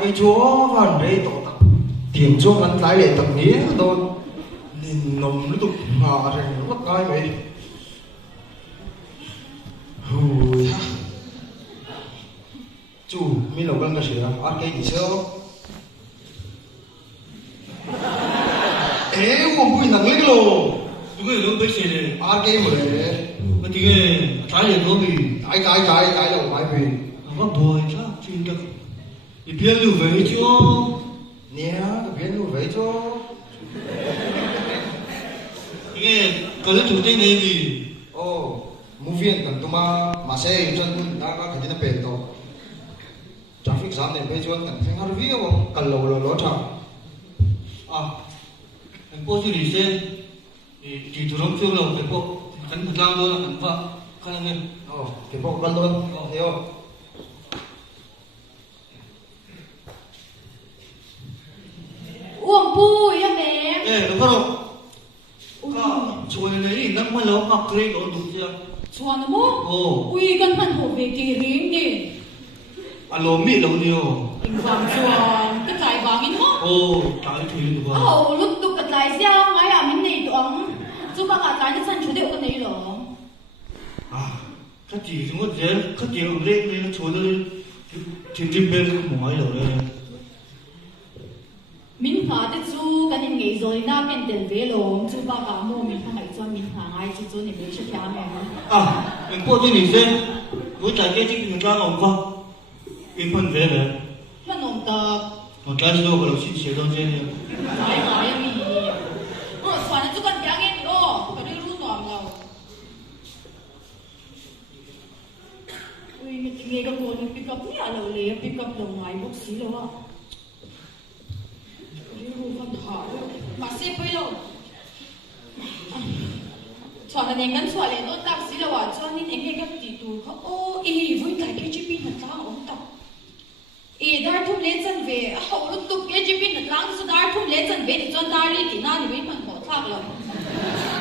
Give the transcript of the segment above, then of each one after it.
cái chúa và đây tổ tập tiệm chúa gắn lái để tập nghĩa tôi nhìn nồng nó tục hòa thành nó bắt gai vậy hùi chú mi lẩu găng cái gì đó ăn cái gì sữa ê uống bụi nặng lấy lô đúng rồi đúng bây giờ này ăn cái mà đấy cái tiếng trái này nó bị cái đầu cái gì nó bồi chứ chuyện được thì biết được về chứ nè cái biến luôn vậy chứ nghe cái chủ tên này gì ồ movie kan tuma masih ujian dah kan kerja nampak tu traffic jam ni pejuan kan saya harus view kalau lo thang à anh cô chú đi xem thì tụi nó chưa lâu cái bộ cắn thật lang thôi là cắn vợ khăn nghe oh cái bộ kalau theo uống bùi ya mẹ ê nó có đâu chuối này nó mới lâu học cái đó đúng chưa chuan nó mốt ồ ui căn phần hồ về kỳ riêng đi anh lố mít lâu nhiều tình vàng chuan cái trái vàng in mốt ồ trái thì được à ồ lúc tục cái trái sao ngay à mình này tuồng chú bà cả trái cái sân chú đều cái này rồi à cái gì chúng có dễ cái gì ở đây nó chuối đây thì bên cái mỏi rồi đây mình phá cái chú cái này nghề rồi na bên tiền về lồng chú bà cả mua mình phá ngày cho mình phá ngay chú này để cho kia mẹ à anh cô chú đi xem với trái cái gì mình ra làm qua in phân về này nó nồng tập một trái số của老师写到这里trái trái ya mi ồ chuan nó chú cần kia nghe đi ô cái này luôn ngon đâu ui mình nghe cái cô này pick up nhá lâu lẹ pick up lâu ngày bốc xí lâu á mà xếp với lâu chọn là nên ngắn chọn lên nó tác xí là cho nên em nghe cái tỷ tù họ ô ý vui cái pin thật lang ông tập ý dar thum lên chân về họ lúc tục cái pin thật lang số dar thum lên chân về thì chọn dar đi thì na thì với mình bỏ thác rồi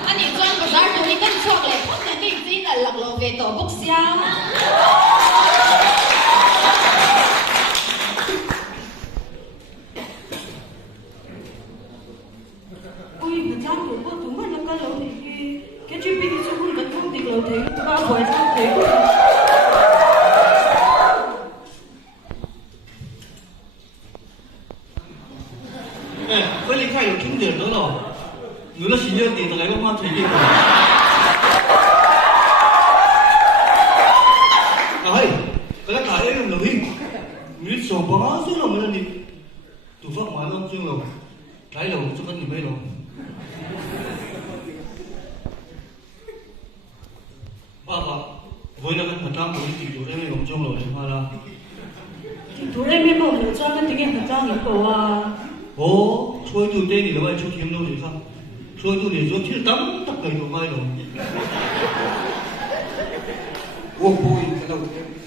anh ấy chọn cái dar thum đi cắn chọn lại không là cái gì là lạc lò về tổ bốc xiang ui mà cha của cô chúng mình nó có lâu thì cái chuyện bên trong không vẫn không thì lâu thế ba buổi sao thế với linh khai được kinh điển đó rồi nếu là sinh nhật thì tao lấy bông hoa thủy đi rồi cái là cái em là hình nghĩ số bá số là mình đi tụ pháp hóa luôn chứ rồi cái đầu cho con nhìn bây rồi ba với là cái phần trăm của thì tụi em làm trong rồi hoa là tụi em biết bổng cho cái tiếng em thật ra nhiều cổ à ồ xuôi tụi tên thì là vậy chút kiếm đâu thì không xuôi tụi để rốt thiết tắm tất cả tụi mai rồi uống bụi cái đầu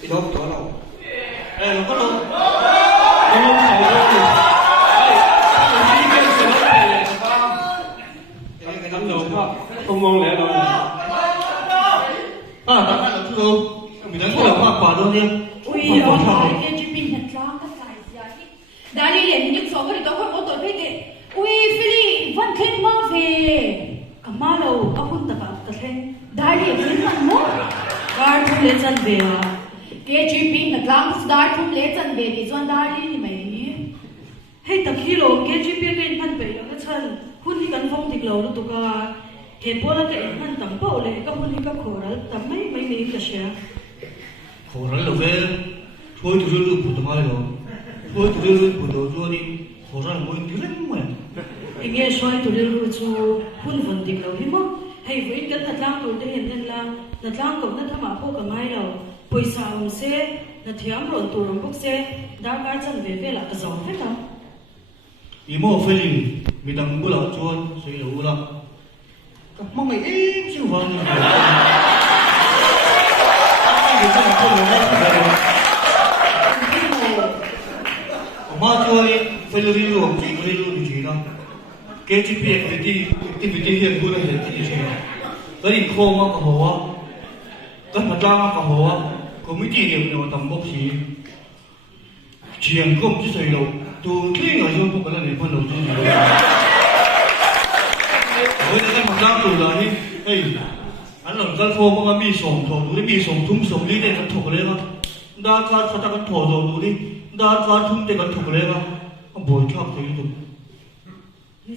cái đó có đâu ê nó có đâu nó không phải đâu cái tấm đầu không ngon lẽ đâu à tao ăn được không mình đang có là hoa quả đâu nha ui ông nói cái chuyện bình thật ra cái sai gì đã đi liền những số cái đó không có tội biết đấy ui Philly vẫn khen mà về cầm má lâu các quân tập cái khen đã đi khen mà mất dar thum lên chân về à cái chuyện bình thật ra dar thum lên chân về thì chọn dar đi mày hay tập khi lo cái chuyện biết cái phần về nó chân hun đi cần phong thì lâu nó tụi cái hệ bộ là cái phần tầm bao lệ các hun đi các khổ đó tầm mấy mình cái gì khổ lắm là về thôi tụi tôi phụ tụi mai rồi thôi tụi tôi phụ tụi tôi đi khổ ra là mỗi thứ lắm mà anh nghe xoay tụi tôi cho hun phần thì lâu hiếm hay với cái thật lang tụi tôi hiện là thật lang cũng nó thắm áp cả mai rồi bây giờ ông sẽ là thiam rồi tụi ông bốc sẽ đã cái chân về là cái gió hết lắm ý mô phê gì mình đang bữa là chuan suy đủ lắm các mong mày êm siêu vâng mà chơi phải lưu luôn chỉ có lưu được gì đâu cái chi phí activity hiện cũng là hiện gì chứ cái gì khô mà có hồ cái mặt trăng có hồ có mấy chỉ điểm nào tầm bốc xí chuyện không chứ thấy đâu tôi khi người dân cũng có là để phân đầu gì với cái mặt đang từ là hey anh làm cái phô mà mi sòng thổ đủ mi sòng thúng sòng đi để cái thổ lên mà đã phát phát cái thổ rồi đủ đi đã phát thúng để cái thổ lên mà ông bồi khác thấy được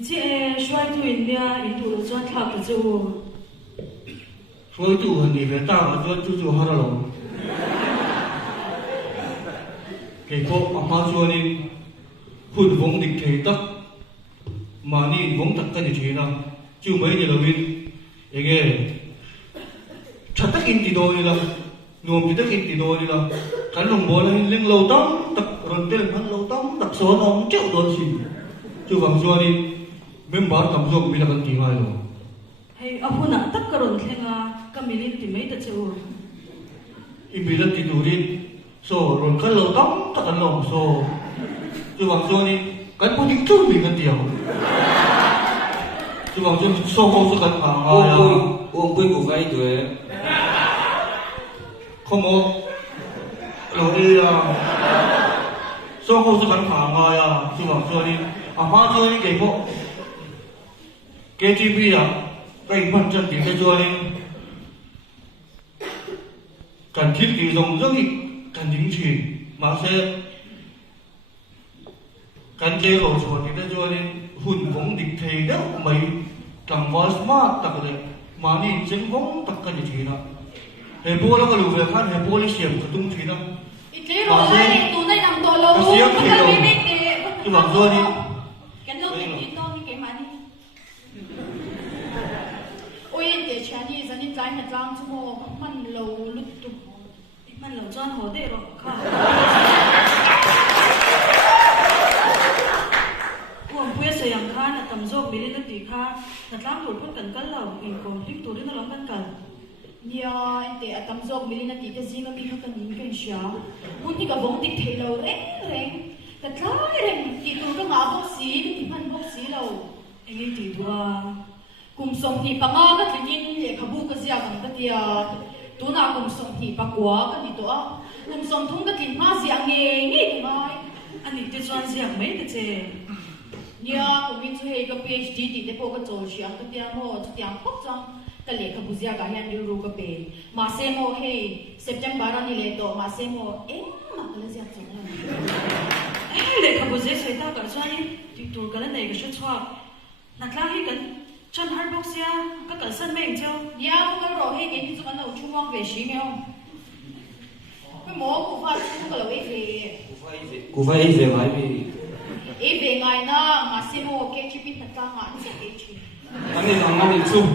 chị xoay tu India itu cho thạc cái chú xoay tu hơn đi về ta mà cho chú hà ra lòng cái cô ông bà cho nên hôn vong định thế tắc mà ni vong tắc cái gì thế nào chú mấy giờ là viên nghe chặt tắc in tí đôi là nuông tí tắc in tí đôi là cái lồng bò là lên lâu tắm tắc rồi tên hắn lâu tắm tắc số nó không chịu đôi gì chú bằng cho nên mình bảo tầm dụng bị là cái gì ngay rồi hay ông nãy tắc cái rồi thế nga Camille thì mấy ta chú im bị là tí đôi đi so rồi cái lâu tắm tắc cái lồng so chú bằng cho nên cái bút dính chút bị cái tiểu chú bằng cho so không so cái phẳng ông quên của vay tuổi không có rồi đi so không so cái phẳng chú bằng cho nên mà cho nên cái bộ cái TV cái phần chân thì cái cho nên cần thiết kỳ dùng rất ít cần chính trị mà sẽ cần chế độ cho thì cái cho nên hùn vốn định thầy đó mấy chẳng có smart đặc biệt mà nhìn chính vốn tất cả những chuyện đó hệ bộ nó có lưu về khác hệ bộ nó xiêm cái tung chuyện đó ít cái rồi này tụi này nằm tổ lâu xiêm cái thì cái đâu này chứ bằng rồi đi cái nó thì tin to như cái mà đi ôi để chán đi giờ đi trái mặt lang chứ mòมันlâu lúc tụtมันเราจ้อนหัวเด็กหรอกค่ะผมเพื่อเสียงข้าน่ะตำโจกมีเรื่องตีข้าแต่ล้างหลุดพ้นกันกันเหล่าอินกองพลิกตัวที่น่าร้องกันกัน ya ente atam zog milina ti ka zinga mi ka nin kan sha muti ka bong dik thelo reng reng ta thlai reng ti tu ka nga bok si ka ti man bok si lo Enge ti dua kum som ni panga ka tlin le khabu ka zia kan ka tia tu na kum som ni pa kwa ka ni to a kum som thung ka tlin ma zia nge nge tu mai ani ti chuan ziak mai te che ya kum min chu he ka PhD ti te po ka chol siang ka tia mo chu tiang pok chang ka le khabu zia ka hian ru ka pe ma se mo he September ani le to ma se mo ma ka zia chang la le khabu ze sai ta ka chuan ti tur ka nei ka shu chwa na tlang hi kan chan har box ya ka kal san meng chau ya ka ro he ke ti chu kan lo chu wang ve shi me cái mỏ của pha chú cái là của vay về vay vì về ngày na mà xem một cái chip in thật ngã sẽ cái chip anh đi làm ăn chung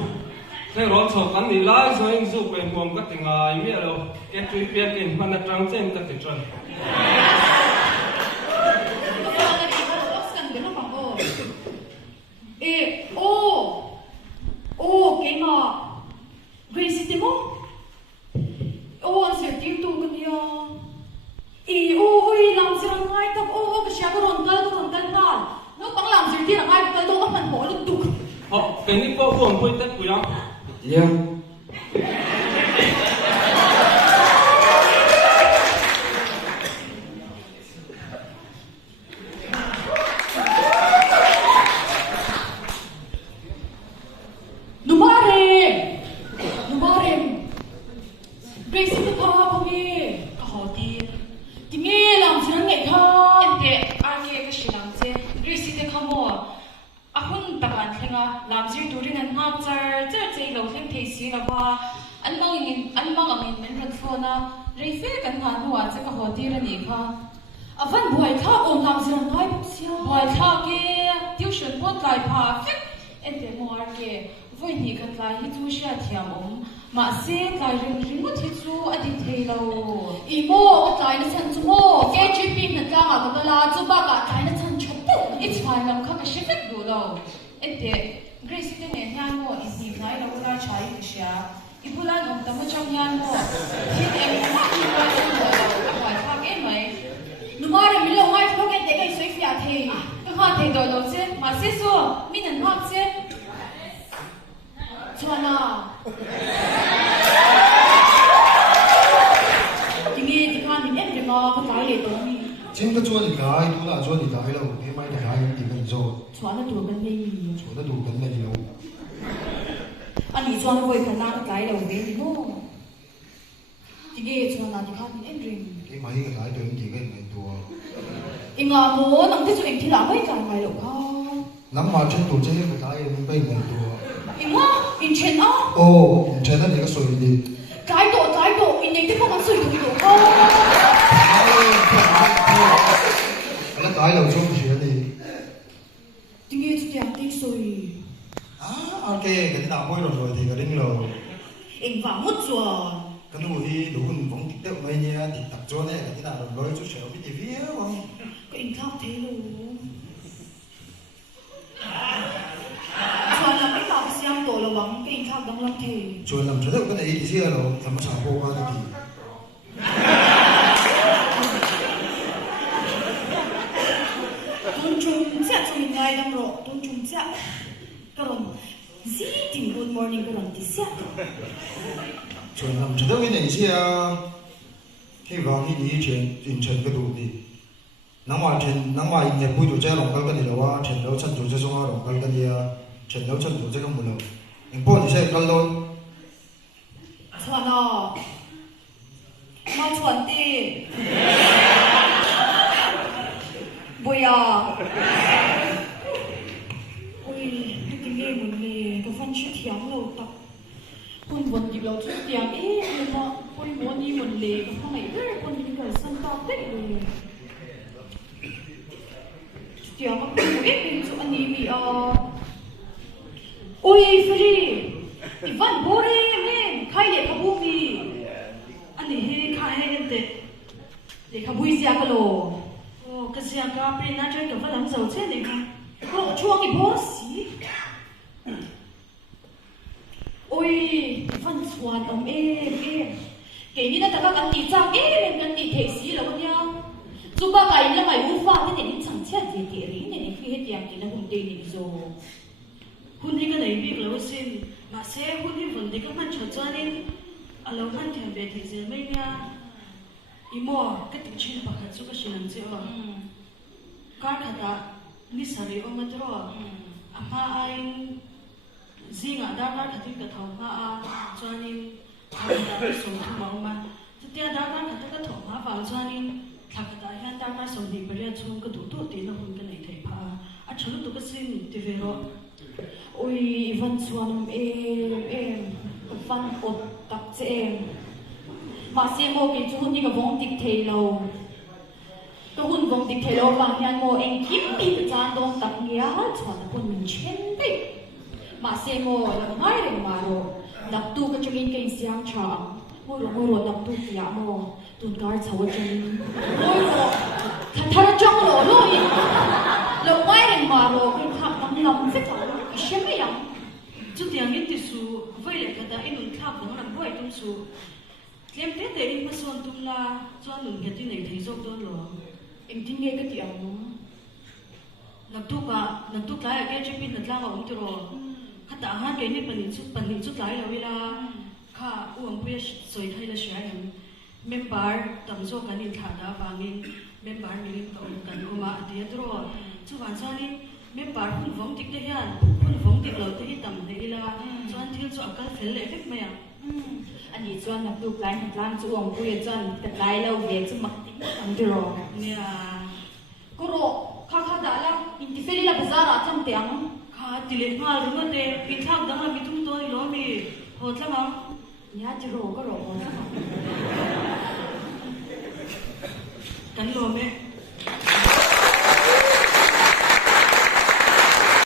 thế rồi sau anh đi lái rồi anh giúp về buồng các tình ai biết đâu cái chuyện biết cái phần là trắng trên các tình chuẩn cái mà Gracie tìm không? Anh sẽ tiêu tụ cái gì à? Ôi làm gì là ngay tập cái xe cái rồn cân nào nó bằng làm gì thì là ngay cái đó phần bỏ lúc tụ họ cái này có buồng quên tất của nhau Yeah. Gracie cái thao không nghe ka ho ti thì nghe làm gì nó nghe thao ente ake ka shilang che Gracie te khamo ahun takan thenga lamjir turing an hak char che lo thleng thei si la ba an mang angin men ran phona reife kan han huwa che ka hoti ra ni kha Van buổi thao ôm làm gì nó nói bốc xia boy tha ke tuition pot lai pha fek ente mor ke voi ni kan lai hi chu sha thiam ma se lai ring mu thi chu adi thei lo Imo cái nó chân chú mô cái chip in thật ra mà cái là chú ba cả cái nó chân chụp it's fine lam kha ka shifet do lo ente Gracie te ne han mo is ni nai lo la chai ti sha ibulan om tamu chang yan mo hit em ma ki ba lo boy tha ke mai Nó mà mình lâu ngay thôi cái đấy cái suy phia thì ka ha thei do lo che ma se so min an hak che cho na thì nghe thì con mình em thì mà có cái gì đó chính cái chuột thì cái tu là chuột thì cái đâu cái máy thì cái thì cái rồi chuan na tur kan nei chuột nó đủ cái này đâu ani chuan voi kan na kai lo ve ni mo ti ge chuan na ti kha tin en ring cái máy cái đường thì cái này tu inga mo nang te chu eng thila mai kan mai lo kha nắm mà trên tu chế cái bên này tu inga in chen a ô trên đó thì cái sợi đi cái độ in nei te ko man sui tu lo kha nó cái đầu chung chuyện đi ti ge chu tiang te sui ok cái nào quay rồi thì cái đinh rồi eng va mut chuan cái nó thì đủ hình vòng tích được mấy nha thì tập cho này cái nào rồi chút sợ cái gì vía không cái eng khóc thế lo chuan na mai ka siam to lo wang cái eng khóc dang lam the cho làm cho được cái này thì rồi làm sao cô qua được thì Tun chung cha chung ngai dam ro tun chung cha karon zi tin good morning karon ti sia cho làm cho được cái này thì khi vào khi đi trên cái đủ đi nắng ngoài nhà bùi đồ chơi lòng cái này là wa trên đấu chân đồ chơi xong lòng cái này trên đấu chân đồ chơi không một lần em bỏ thì sẽ cái luôn chuan a ma chuan ti boya ôi cái nghe mình nè cái phân chữ thiam lâu tập con vần đi lâu chữ thiam nhưng mà con muốn đi mình lệ cái phong này rất con những cái sân to đấy rồi thiam mà con biết mình chữ anh đi ôi Free Ivan bore men khai lệ khabu mi anh đi khai hết đấy để khabui sia cái lô cái gì cả bên na chơi cái vật làm giàu chết này mà Kau chuang i bosi. Oi, fan chuan em. Cái này là tất cả các tỷ trang em các tỷ thể sĩ là con nha. Chúng ta cái là mày ufa thế này chẳng chết gì thì này khi hết tiền thì nó không tiền gì rồi. hun hi cái này biết lâu xin mà sẽ hun hi vấn đề các bạn cho nên lâu hơn thì về thì giờ mấy nha imo cái tình chuyện bạc hạt cái gì làm gì à cái đó ni sari ông mất rồi ama anh riêng ở đó cái thứ cái thầu ha cho nên thằng đó sống thằng mong mà thì tiền đó cái thầu ha vào cho nên thằng đó hiện tại mà sống đi bây giờ chung cái đủ tiền là hun cái này thấy pa chọn tụi cái xin thì về rồi Oi, Ivan chuan em Ivan ot tak che em mà xem mo cái chú hun đi cái vong tik thei lo cái hun vong tik thei lo bang hian mo em kim mi chan dong tak nia chuan kun min chen đấy mà xem mo là ngai reng ma ro dak tu cái chungin cái siang cha mo ro dak tu tia mo tun gar chaw chen mo ro thara chong ro lo i lo ngai reng ma ro cái khap tam lam fe thau xem mấy yang chút tiền ít thì số vậy là cái đó anh khắp đó là vậy tung số em biết để em mà xuân tung la cho anh cái tin này thấy rõ đó rồi em tin nghe cái tiếng nạp tu cái cái chuyện bên nạp lang ở ông rồi khát đã hát cái này phần hình chút lại là vì là khá uống bia sôi thay là sữa em member tầm số cái này thả đã vàng in member mình tổng cái của mà đi rồi chú bạn sao đi member hun vong tik te hian hun vong tik lo te hi tam nei la chuan thil chu akal fel le vek mai anh đi chuan nạp tu lại nạp lang chu ông quay chuan tập lại lâu về chu mặc tính anh rồi nia cô ro khá đã là in ti feli la bazar à chăm tiếng kha tile ma ru ma te pi thak dang la mi tum to ni lo mi ho tla ma nhà chu ro có ro kan lo me